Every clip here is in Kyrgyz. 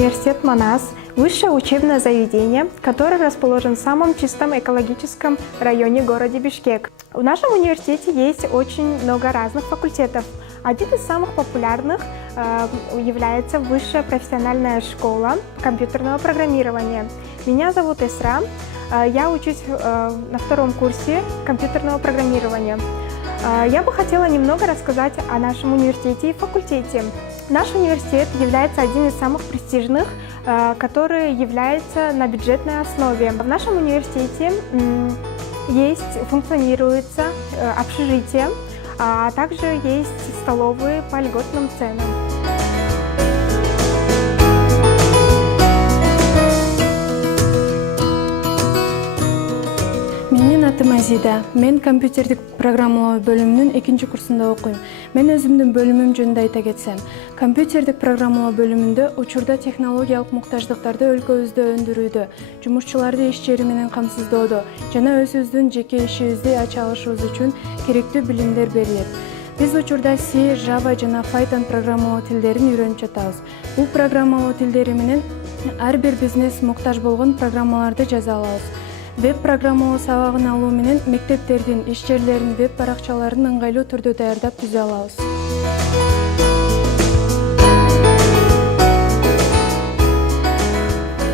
университет Манас – высшее учебное заведение, которое расположено в самом чистом экологическом районе города Бишкек. В нашем университете есть очень много разных факультетов. Один из самых популярных является Высшая профессиональная школа компьютерного программирования. Меня зовут Эсра, я учусь на втором курсе компьютерного программирования. Я бы хотела немного рассказать о нашем университете и факультете. Наш университет является одним из самых престижных, который является на бюджетной основе. В нашем университете функционируется общежитие, а также есть столовые по льготным ценам. Менин атым Азида. Мен компьютердик программалоо бөлүмүнүн 2-курсунда окуйм. Мен өзүмдүн бөлүмүм жөнүндө айта кетсем, компьютердик программалоо бөлүмүндө учурда технологиялык муктаждыктарды өлкөбүздө өндүрүүдө, жумушчуларды иш жери менен камсыздоодо жана өзүбүздүн жеке ишибизди ача алышыбыз үчүн керектүү билимдер берилет. Биз учурда C, Java жана Python программалоо тилдерин үйрөнүп жатабыз. Бул программалоо тилдери менен ар бир бизнес муктаж болгон программаларды жаза алабыз. Веб-программалоо сабагын алуу менен мектептердин, иш жерлеринин веб-баракчаларын ыңгайлуу түрдө даярдап түзө алабыз.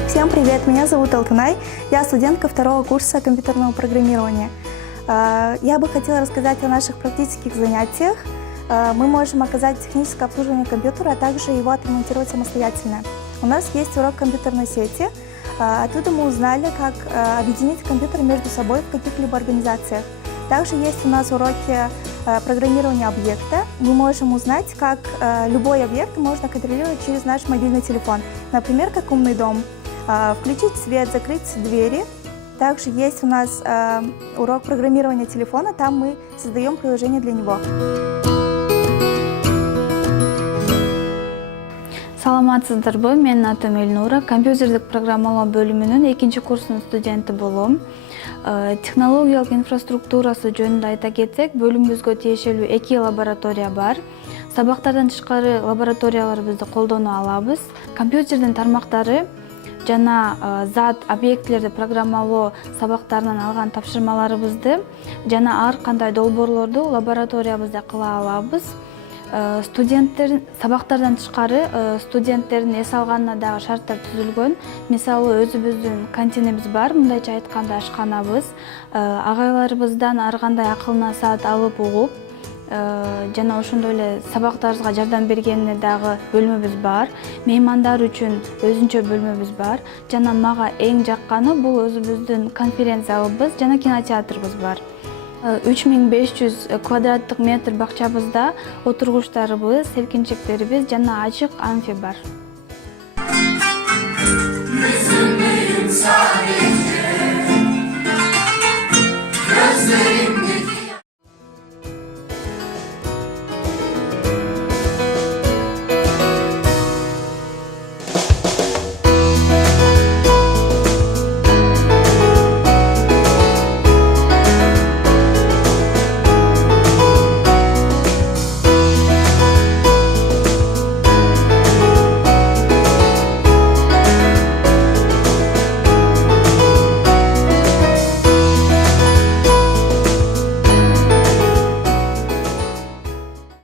Всем привет, меня зовут Алтынай, я студентка второго курса компьютерного программирования. Я бы хотела рассказать о наших практических занятиях. Мы можем оказать техническое обслуживание компьютера, а также его отремонтировать самостоятельно. У нас есть урок компьютерной сети. Оттуда мы узнали, как объединить компьютеры между собой в каких-либо организациях. Также есть у нас уроки программирования объекта. Мы можем узнать, как любой объект можно контролировать через наш мобильный телефон. Например, как умный дом. Включить свет, закрыть двери. Также есть у нас урок программирования телефона. Там мы создаем приложение для него. Саламатсыздарбы, менин атым Элнура, компьютердик программалоо бөлүмүнүн 2-курсунун студенти болом. Технологиялык инфраструктурасы жөнүндө айта кетсек, бөлүмүбүзгө тиешелүү 2 лаборатория бар. Сабактардан тышкары лабораторияларыбызды колдоно алабыз. Компьютердин тармактары жана зат объектилерди программалоо сабактарынан алган тапшырмаларыбызды жана ар кандай долбоорлорду лабораториябызда кыла алабыз. Сабактардан тышкары студенттердин эс алганына дагы шарттар түзүлгөн. Мисалы, өзүбүздүн кантинибиз бар, мындайча айтканда ашканабыз. Агайларыбыздан ар кандай акыл насаат алып угуп, жана ошондой эле сабактарыбызга жардам бергенине дагы бөлмөбүз бар. Меймандар үчүн өзүнчө бөлмөбүз бар. Жана мага эң жакканы бул өзүбүздүн конференциябыз жана кинотеатрыбыз бар. 3500 квадраттык метр бакчабызда отургучтарыбыз, селкинчектерибиз жана ачык амфи бар.